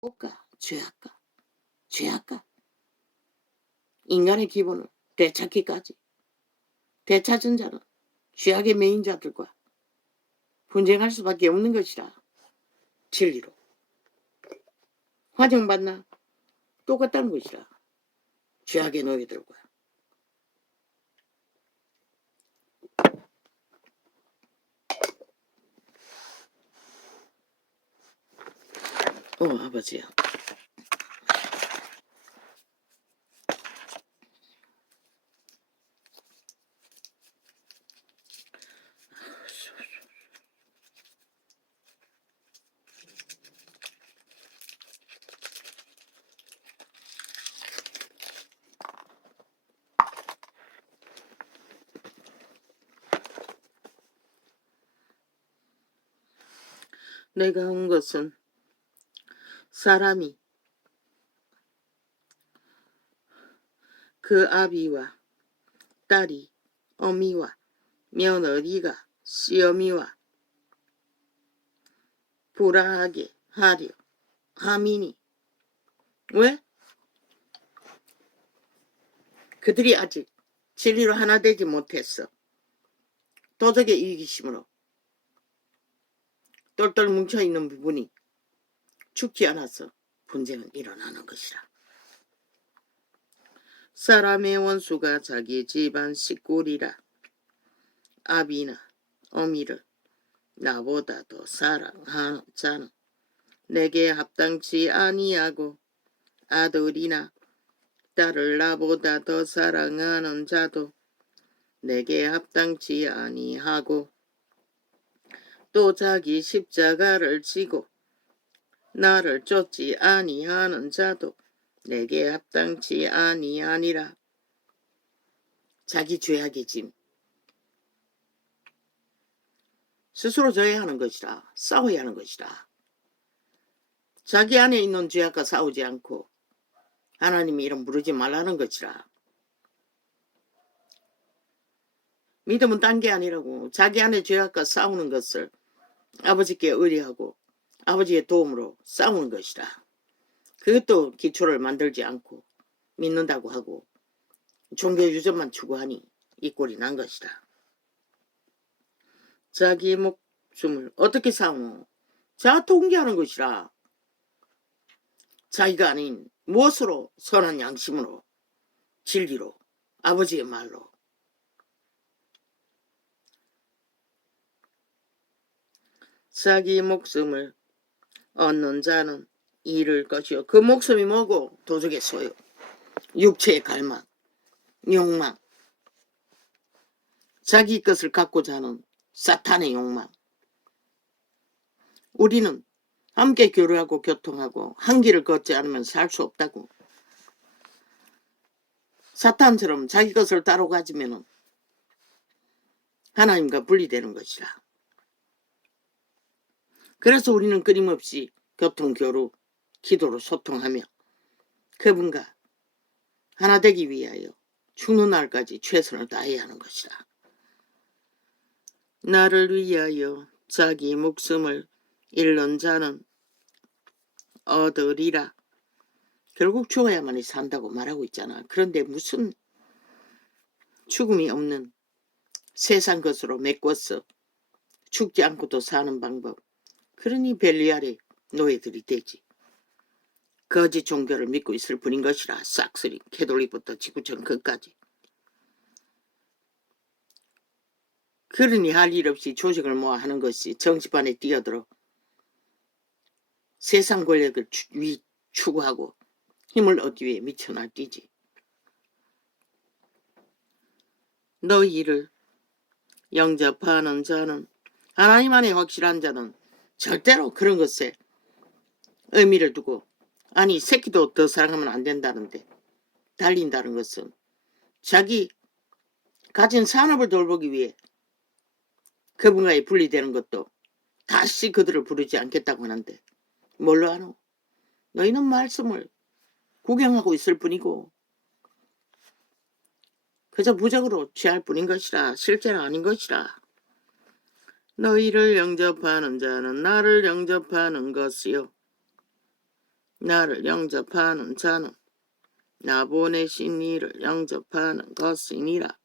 복가, 죄악가, 죄악가. 인간의 기본을 되찾기까지. 되찾은 자는 죄악의 매인자들과 분쟁할 수밖에 없는 것이라. 진리로. 화정받나 똑같다는 것이라. 죄악의 노예들과. 아버지야. 내가 온 것은 사람이 그 아비와 딸이 어미와 며느리가 시어미와 불화하게 하려 함이니. 왜? 그들이 아직 진리로 하나 되지 못했어. 도덕의 이기심으로 똘똘 뭉쳐있는 부분이 죽지 않아서 분쟁은 일어나는 것이라. 사람의 원수가 자기 집안 식구리라. 아비나 어미를 나보다 더 사랑하는 자는 내게 합당치 아니하고, 아들이나 딸을 나보다 더 사랑하는 자도 내게 합당치 아니하고, 또 자기 십자가를 지고 나를 쫓지 아니하는 자도 내게 합당치 아니하니라. 자기 죄악의 짐 스스로 져야 하는 것이라. 싸워야 하는 것이라. 자기 안에 있는 죄악과 싸우지 않고 하나님이 이름 부르지 말라는 것이라. 믿음은 딴 게 아니라고. 자기 안에 죄악과 싸우는 것을 아버지께 의뢰하고 아버지의 도움으로 싸우는 것이라. 그것도 기초를 만들지 않고 믿는다고 하고 종교 유전만 추구하니 이 꼴이 난 것이라. 자기 목숨을 어떻게 싸우노? 자아 통제하는 것이라. 자기가 아닌 무엇으로? 선한 양심으로, 진리로, 아버지의 말로. 자기 목숨을 얻는 자는 잃을 것이요. 그 목숨이 뭐고? 도적의 소요, 육체의 갈망, 욕망, 자기 것을 갖고자 하는 사탄의 욕망. 우리는 함께 교류하고 교통하고 한 길을 걷지 않으면 살 수 없다고. 사탄처럼 자기 것을 따로 가지면 하나님과 분리되는 것이라. 그래서 우리는 끊임없이 교통, 교류, 기도로 소통하며 그분과 하나 되기 위하여 죽는 날까지 최선을 다해야 하는 것이라. 나를 위하여 자기 목숨을 잃는 자는 얻으리라. 결국 죽어야만이 산다고 말하고 있잖아. 그런데 무슨 죽음이 없는 세상 것으로 메꿔서 죽지 않고도 사는 방법. 그러니 벨리알의 노예들이 되지. 거짓 종교를 믿고 있을 뿐인 것이라. 싹쓸이 캐톨릭부터 지구촌 끝까지. 그러니 할 일 없이 조직을 모아 하는 것이 정치판에 뛰어들어 세상 권력을 추구하고 힘을 얻기 위해 미쳐 날뛰지. 너희를 영접하는 자는, 하나님 안에 확실한 자는 절대로 그런 것에 의미를 두고, 아니 새끼도 더 사랑하면 안 된다는데 달린다는 것은 자기 가진 산업을 돌보기 위해 그분과의 분리되는 것도 다시 그들을 부르지 않겠다고 하는데 뭘로 하노? 너희는 말씀을 구경하고 있을 뿐이고 그저 부적으로 취할 뿐인 것이라. 실제는 아닌 것이라. 너희를 영접하는 자는 나를 영접하는 것이요 나를 영접하는 자는 나 보내신 이를 영접하는 것이니라.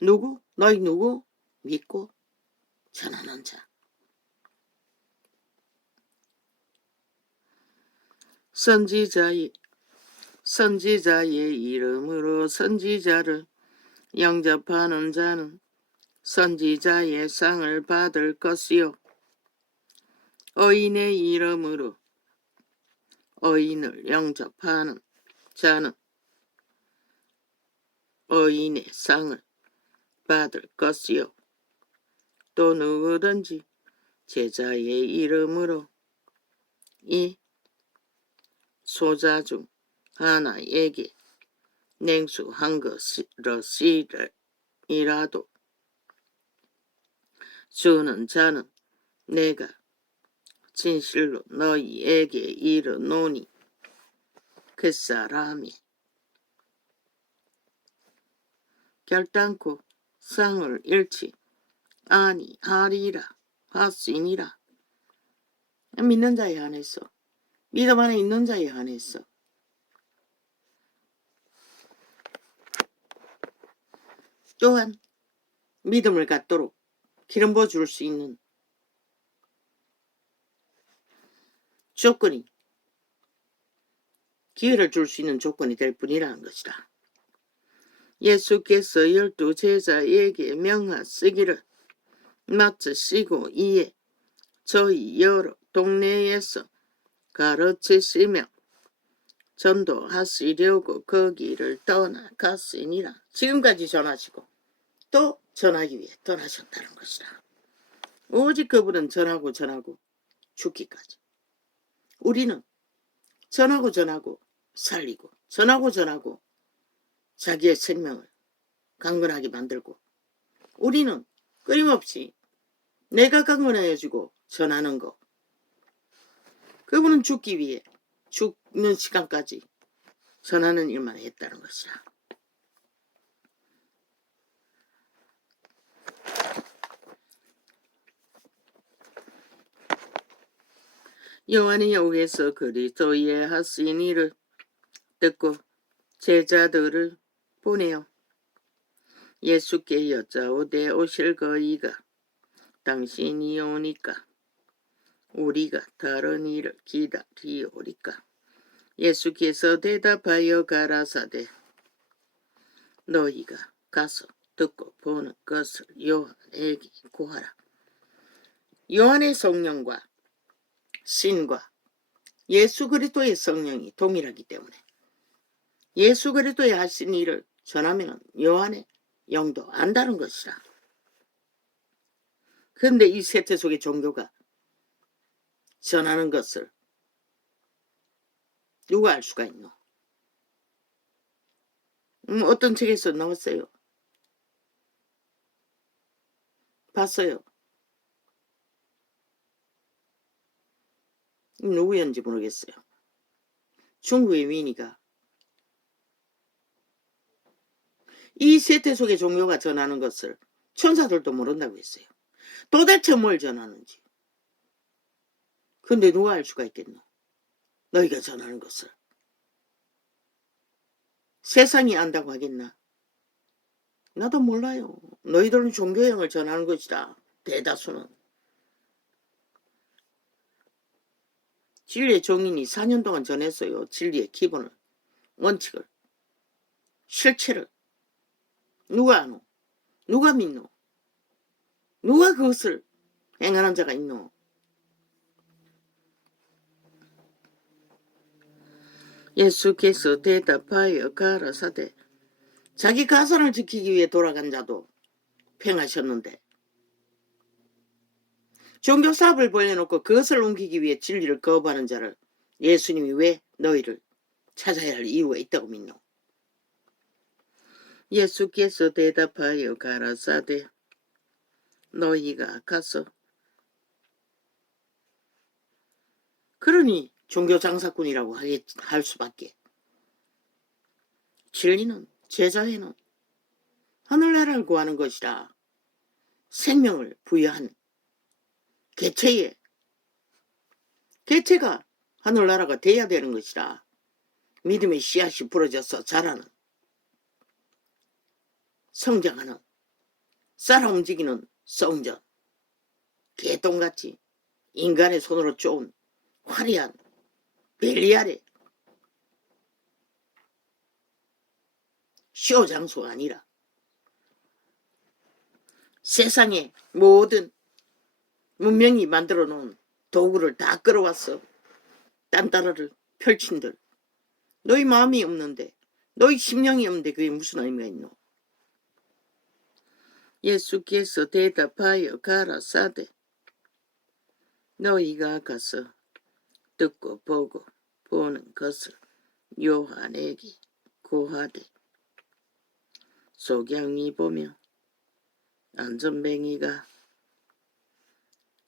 누구? 너희 누구? 믿고 전하는 자. 선지자의 이름으로 선지자를 영접하는 자는 선지자의 상을 받을 것이요. 의인의 이름으로 의인을 영접하는 자는 의인의 상을 받을 것이요. 또 누구든지 제자의 이름으로 이 소자 중 하나에게 냉수 한 것이라도 주는 자는 내가 진실로 너희에게 이르노니 그 사람이 결단코 상을 잃지 아니하리라 하시니라. 믿는 자에 한해서, 믿음 안에 있는 자에 한해서 또한 믿음을 갖도록 기름 부어줄 수 있는 조건이, 기회를 줄 수 있는 조건이 될 뿐이라는 것이라. 예수께서 12 제자에게 명하시기를 마치시고 이에 저희 여러 동네에서 가르치시며 전도하시려고 거기를 떠나갔으니라. 지금까지 전하시고 또 전하기 위해 떠나셨다는 것이라. 오직 그분은 전하고 죽기까지. 우리는 전하고 살리고 전하고 자기의 생명을 강건하게 만들고, 우리는 끊임없이 내가 강건해지고 전하는 거. 그분은 죽기 위해 죽는 시간까지 전하는 일만 했다는 것이라. 요한이 여기서 그리스도의 하신 일을 듣고 제자들을 보내어 예수께 여짜오되 오실 거이가 당신이 오니까 우리가 다른 일을 기다리오리까. 예수께서 대답하여 가라사대 너희가 가서 듣고 보는 것을 요한에게 구하라. 요한의 성령과 신과 예수 그리스도의 성령이 동일하기 때문에 예수 그리스도의 하신 일을 전하면 요한의 영도 안다는 것이라. 그런데 이 세태 속의 종교가 전하는 것을 누가 알 수가 있노? 어떤 책에서 나왔어요. 봤어요. 누구였는지 모르겠어요. 중국의 위인이가 이 세태 속의 종교가 전하는 것을 천사들도 모른다고 했어요. 도대체 뭘 전하는지. 근데 누가 알 수가 있겠노? 너희가 전하는 것을. 세상이 안다고 하겠나? 나도 몰라요. 너희들은 종교형을 전하는 것이다. 대다수는. 진리의 정인이 4년 동안 전했어요. 진리의 기본을, 원칙을, 실체를. 누가 아노? 누가 믿노? 누가 그것을 행하는 자가 있노? 예수께서 대답하여 가라사대 자기 가산을 지키기 위해 돌아간 자도 팽하셨는데 종교 사업을 벌려놓고 그것을 옮기기 위해 진리를 거부하는 자를 예수님이 왜 너희를 찾아야 할 이유가 있다고 믿노? 예수께서 대답하여 가라사대 너희가 가서. 그러니 종교 장사꾼이라고 할 수밖에. 진리는, 제자회는 하늘나라를 구하는 것이라. 생명을 부여한 개체가 하늘나라가 돼야 되는 것이라. 믿음의 씨앗이 부러져서 자라는, 성장하는, 살아 움직이는 성전, 개똥같이 인간의 손으로 쪼은 화려한 벨리알의 쇼 장소가 아니라 세상의 모든 문명이 만들어 놓은 도구를 다 끌어와서 딴따라를 펼친들, 너희 마음이 없는데, 너희 심령이 없는데 그게 무슨 의미가 있노? 예수께서 대답하여 가라사대 너희가 가서 듣고 보고 보는 것을 요한에게 고하되 소경이 보며 안전뱅이가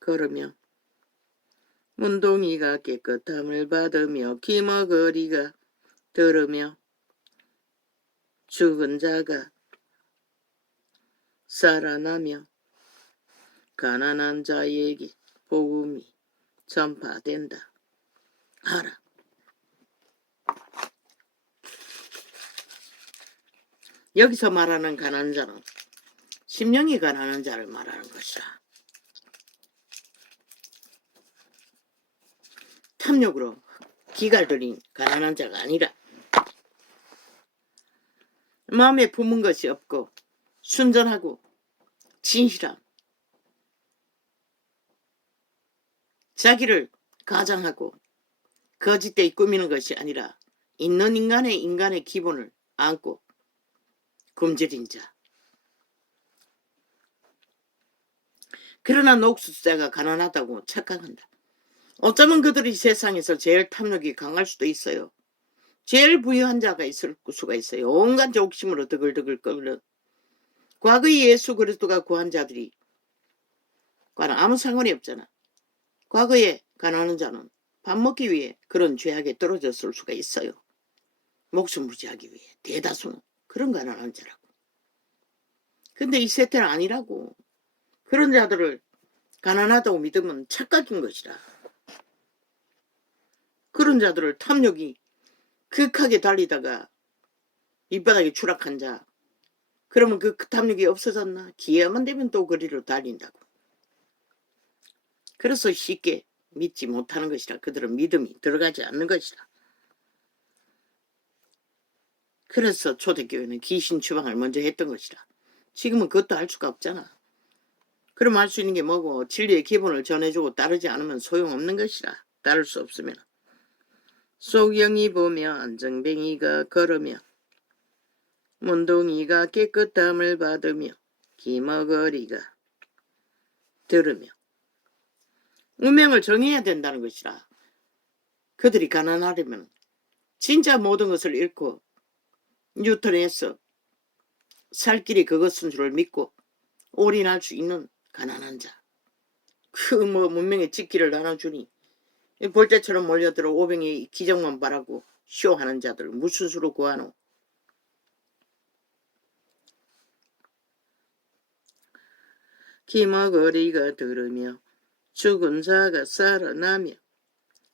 걸으며 문둥이가 깨끗함을 받으며 기머거리가 들으며 죽은 자가 살아나며 가난한 자에게 복음이 전파된다 하라. 여기서 말하는 가난한 자는 심령이 가난한 자를 말하는 것이라. 탐욕으로 기갈 들인 가난한 자가 아니라 마음에 품은 것이 없고 순전하고 진실함, 자기를 가장하고 거짓되이 꾸미는 것이 아니라 있는 인간의 기본을 안고 굶주린 자. 그러나 녹수자가 가난하다고 착각한다. 어쩌면 그들이 세상에서 제일 탐욕이 강할 수도 있어요. 제일 부유한 자가 있을 수가 있어요. 온갖 욕심으로 드글드글 끓는 과거의 예수 그리스도가 구한 자들이 과는 아무 상관이 없잖아. 과거에 가난한 자는 밥 먹기 위해 그런 죄악에 떨어졌을 수가 있어요. 목숨 부지하기 위해 대다수는 그런 가난한 자라고. 근데 이 세태는 아니라고. 그런 자들을 가난하다고 믿으면 착각인 것이라. 그런 자들을 탐욕이 극하게 달리다가 밑바닥에 추락한 자, 그러면 그 탐욕이 없어졌나? 기회만 되면 또 그리로 달린다고. 그래서 쉽게 믿지 못하는 것이라. 그들은 믿음이 들어가지 않는 것이라. 그래서 초대교회는 귀신 추방을 먼저 했던 것이라. 지금은 그것도 할 수가 없잖아. 그럼 할 수 있는 게 뭐고, 진리의 기본을 전해주고 따르지 않으면 소용없는 것이라. 따를 수 없으면. 소경이 보며 안정뱅이가 걸으며 문둥이가 깨끗함을 받으며 기머거리가 들으며. 운명을 정해야 된다는 것이라. 그들이 가난하려면 진짜 모든 것을 잃고 뉴턴에서 살 길이 그것인 줄을 믿고 올인할 수 있는 가난한 자. 그 문명의 직기를 나눠주니 볼때처럼 몰려들어 오병이 기적만 바라고 쇼하는 자들 무슨 수로 구하노? 기머거리가 들으며 죽은 자가 살아나며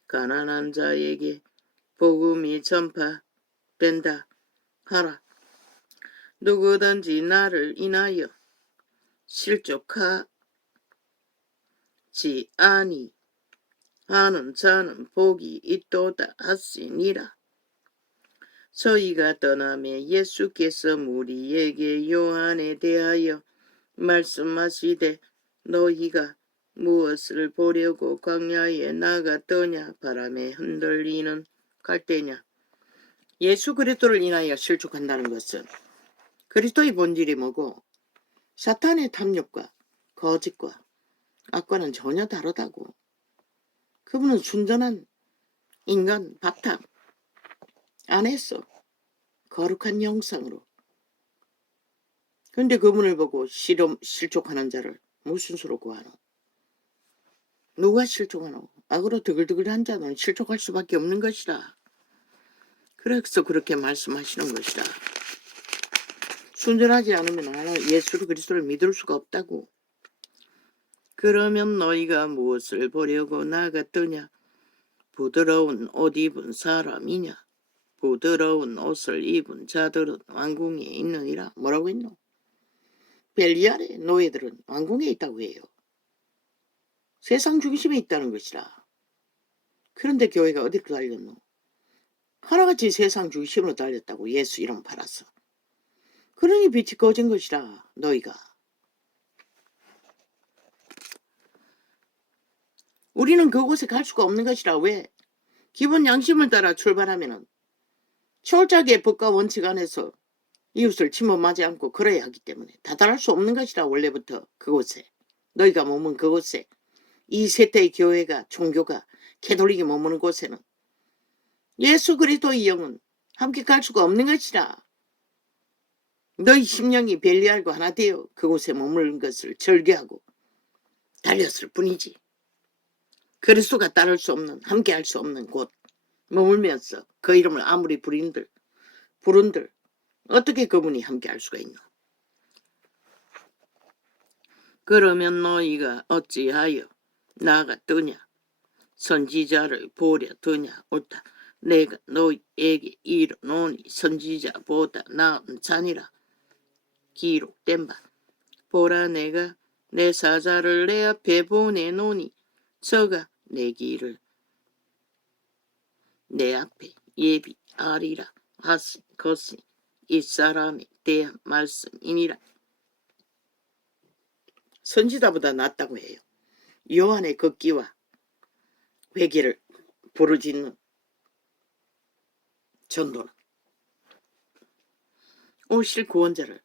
가난한 자에게 복음이 전파된다 하라. 누구든지 나를 인하여 실족하지 아니 하는 자는 복이 있도다 하시니라. 저희가 떠나며 예수께서 무리에게 요한에 대하여 말씀하시되 너희가 무엇을 보려고 광야에 나갔더냐? 바람에 흔들리는 갈대냐? 예수 그리스도를 인하여 실족한다는 것은 그리스도의 본질이 뭐고 사탄의 탐욕과 거짓과 악과는 전혀 다르다고. 그분은 순전한 인간 바탕 안에서 거룩한 영상으로. 근데 그분을 보고 실족하는 자를 무슨 수로 구하노? 누가 실족하노? 악으로 드글드글한 자는 실족할 수밖에 없는 것이라. 그래서 그렇게 말씀하시는 것이라. 순전하지 않으면 예수 그리스도를 믿을 수가 없다고. 그러면 너희가 무엇을 보려고 나갔더냐? 부드러운 옷 입은 사람이냐? 부드러운 옷을 입은 자들은 왕궁에 있느니라. 뭐라고 했노? 벨리알의 노예들은 왕궁에 있다고 해요. 세상 중심에 있다는 것이라. 그런데 교회가 어디로 달렸노? 하나같이 세상 중심으로 달렸다고. 예수 이름 팔았어. 그러니 빛이 꺼진 것이라. 너희가. 우리는 그곳에 갈 수가 없는 것이라. 왜? 기본 양심을 따라 출발하면은 철저하게 법과 원칙 안에서 이웃을 침범하지 않고 걸어야 하기 때문에 다다를 수 없는 것이라. 원래부터 그곳에. 너희가 머문 그곳에. 이 세대의 교회가 종교가 캐톨릭이 머무는 곳에는 예수 그리스도의 영은 함께 갈 수가 없는 것이라. 너희 심령이 벨리알과 하나 되어 그곳에 머무는 것을 절개하고 달렸을 뿐이지. 그리스도가 따를 수 없는, 함께 할 수 없는 곳 머물면서 그 이름을 아무리 부른들 어떻게 그분이 함께 할 수가 있노? 그러면 너희가 어찌하여 나가 뜨냐? 선지자를 보려 드냐? 옳다. 내가 너희에게 이르노니 선지자보다 나은 자니라. 기록된 바. 보라, 내가 내 사자를 내 앞에 보내노니 저가 내 길을 내 앞에 예비하리라 하신 것이 이 사람에 대한 말씀이니라. 선지자보다 낫다고 해요. 요한의 걷기와 회개를 부르짖는 전도는 오실 구원자를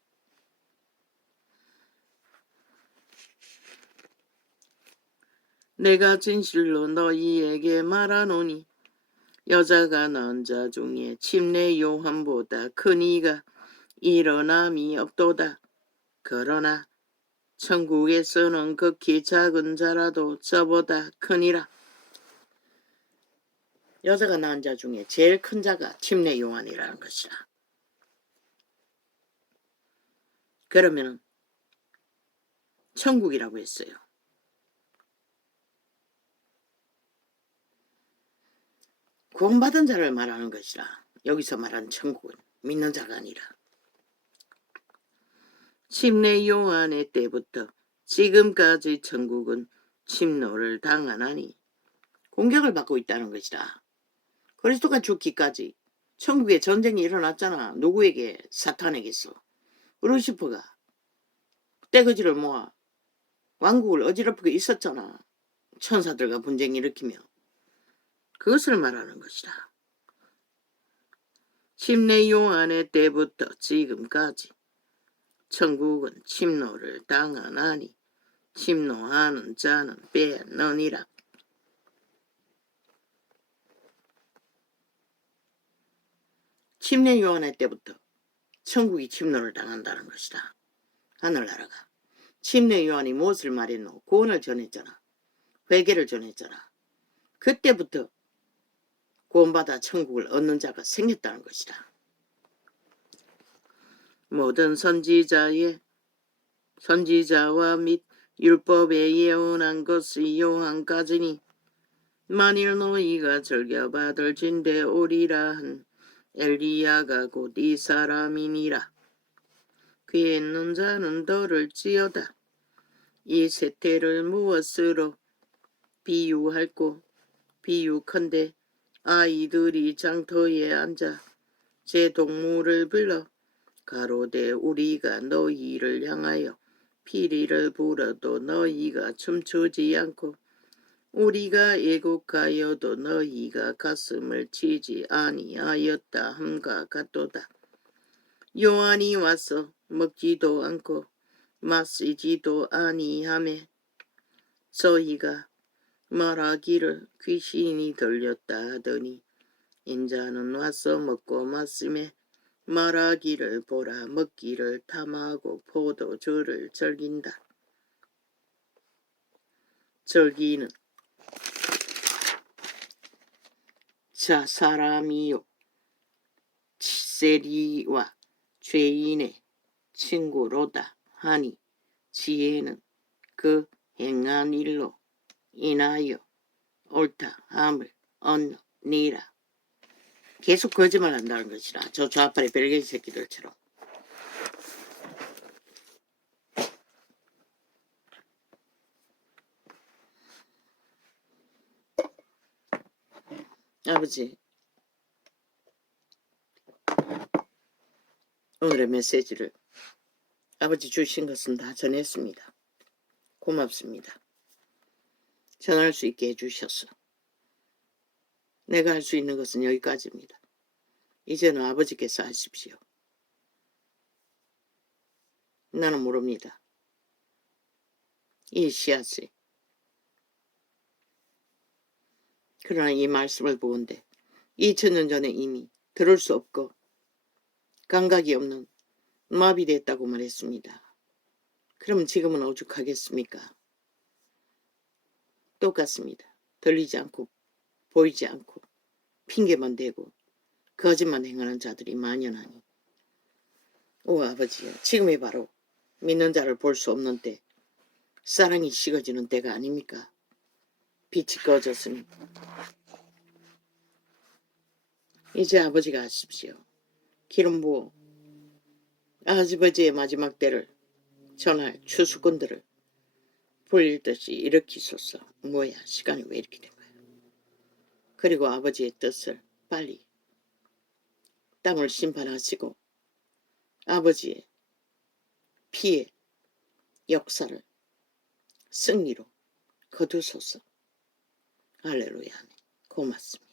내가 진실로 너희에게 말하노니 여자가 낳은 자 중에 침례 요한보다 큰 이가 일어남이 없도다. 그러나 천국에서는 극히 작은 자라도 저보다 크니라. 여자가 낳은 자 중에 제일 큰 자가 침례 요한이라는 것이라. 그러면은 천국이라고 했어요. 구원받은 자를 말하는 것이라. 여기서 말하는 천국은 믿는 자가 아니라. 침례 요한의 때부터 지금까지 천국은 침노를 당하나니 공격을 받고 있다는 것이라. 그리스도가 죽기까지 천국에 전쟁이 일어났잖아. 누구에게? 사탄에게서. 루시퍼가 떼거지를 모아 왕국을 어지럽히고 있었잖아. 천사들과 분쟁 일으키며. 그것을 말하는 것이라. 침례 요한의 때부터 지금까지 천국은 침노를 당하나니 침노하는 자는 빼앗느니라. 침례 요한의 때부터 천국이 침노를 당한다는 것이다. 하늘나라가. 침례 요한이 무엇을 말했노? 구원을 전했잖아. 회개를 전했잖아. 그때부터 구원받아 천국을 얻는 자가 생겼다는 것이다. 모든 선지자와 및 율법에 예언한 것이 요한까지니 만일 너희가 즐겨받을 진대 오리라 한 엘리야가 곧 이 사람이니라. 귀에 있는 자는 들을지어다. 이 세태를 무엇으로 비유할꼬? 비유컨대 아이들이 장터에 앉아 제 동물을 불러 가로되 우리가 너희를 향하여 피리를 불어도 너희가 춤추지 않고 우리가 애곡하여도 너희가 가슴을 치지 아니하였다 함과 같도다. 요한이 와서 먹지도 않고 마시지도 아니하매 저희가 말하기를 귀신이 들렸다 하더니 인자는 와서 먹고 마시매 말하기를 보라 먹기를 탐하고 포도주를 즐긴다. 즐기는 자 사람이요 세리와 죄인의 친구로다 하니 지혜는 그 행한 일로 인하여 옳다 함을 언니라. 계속 거짓말 한다는 것이라. 저 좌빨의 별개의 새끼들처럼. 아버지, 오늘의 메시지를 아버지 주신 것은 다 전했습니다. 고맙습니다. 전할 수 있게 해주셔서. 내가 할 수 있는 것은 여기까지입니다. 이제는 아버지께서 하십시오. 나는 모릅니다. 이 씨앗이. 그러나 이 말씀을 보건대 2000년 전에 이미 들을 수 없고 감각이 없는 마비됐다고 말했습니다. 그럼 지금은 오죽하겠습니까? 똑같습니다. 들리지 않고 보이지 않고 핑계만 대고 거짓만 행하는 자들이 만연하니. 오 아버지여, 지금이 바로 믿는 자를 볼 수 없는 때, 사랑이 식어지는 때가 아닙니까? 빛이 꺼졌으니 이제 아버지가 하십시오. 기름 부어 아버지의 마지막 때를 전할 추수꾼들을 불릴 듯이 일으키소서. 뭐야, 시간이 왜 이렇게 된 거야? 그리고 아버지의 뜻을 빨리 땅을 심판하시고 아버지의 피의 역사를 승리로 거두소서. 할렐루야. 고맙습니다.